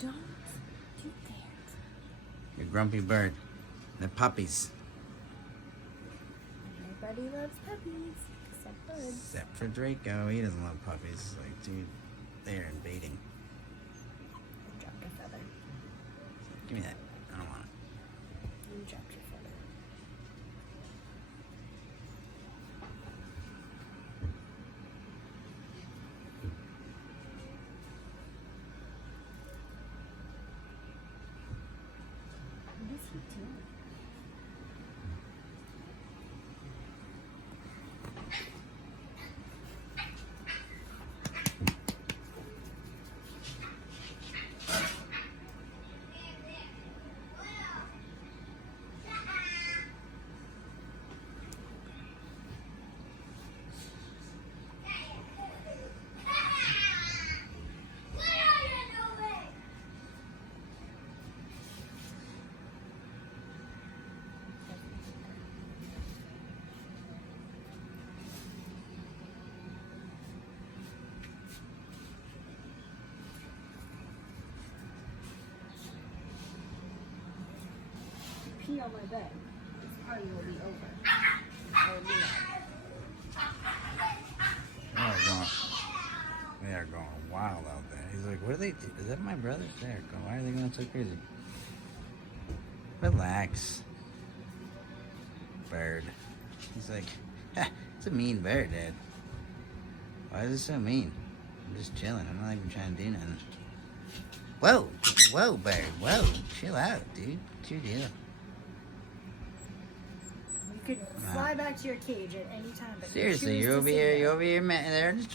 Don't do that. You're a grumpy bird. They're puppies. Everybody loves puppies, except birds. Except for Draco. He doesn't love puppies. He's like, dude, they're invading. I dropped a feather. Give me that. I don't want it. You dropped your feather. What is he doing? Pee on my bed. This party will be over. I will be They are going wild out there. He's like, what are they? Is that my brother? There, go. Why are they going so crazy? Relax. Bird. He's like, it's a mean bird, Dad. Why is it so mean? I'm just chilling. I'm not even trying to do nothing. Whoa. Whoa, bird. Whoa. Chill out, dude. What's your deal? You could fly back to your cage at any time. But Seriously, you you're over here, man. They're just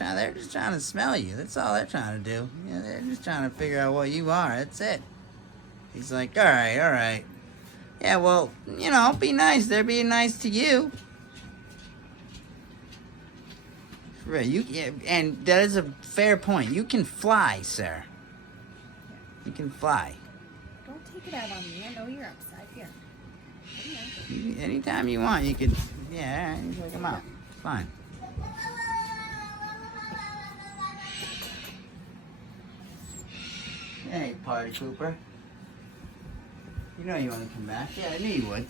trying to smell you. That's all they're trying to do. Yeah, they're just trying to figure out what you are. That's it. He's like, all right. Yeah, well, be nice. They're being nice to you. Right, and that is a fair point. You can fly, sir. You can fly. Don't take it out on me. I know you're upset. Here. Anytime you want, you could. Yeah, you take them out. It's fine. Hey, party pooper. You know you want to come back. Yeah, I knew you would.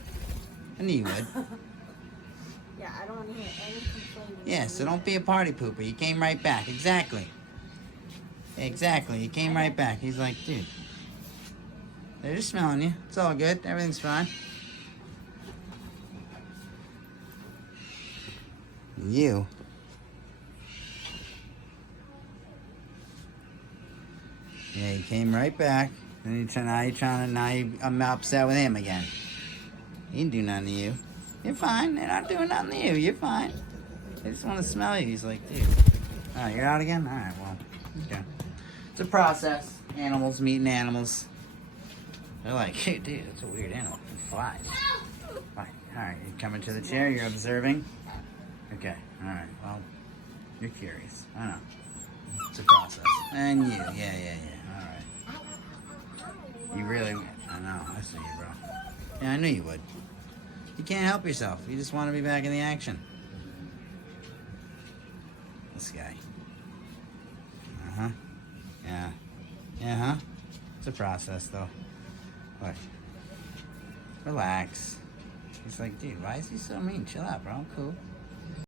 Yeah, I don't want to hear any complaining. Yeah, so don't be a party pooper. You came right back. Exactly. You came right back. He's like, dude, they're just smelling you. It's all good. Everything's fine. You. Yeah, he came right back. And I'm upset with him again. He didn't do nothing to you. You're fine. They're not doing nothing to you. You're fine. They just want to smell you. He's like, dude. Oh, you're out again? All right, well, okay. It's a process. Animals meeting animals. They're like, hey, dude, it's a weird animal. It flies. Fine. All right, you coming to the chair. You're observing. Okay. All right. Well, you're curious. I know. It's a process. And you. Yeah. All right. You really. I know. I see you, bro. Yeah, I knew you would. You can't help yourself. You just want to be back in the action. This guy. Uh-huh. Yeah. Yeah, huh? It's a process, though. Look. Relax. He's like, dude, why is he so mean? Chill out, bro. I'm cool.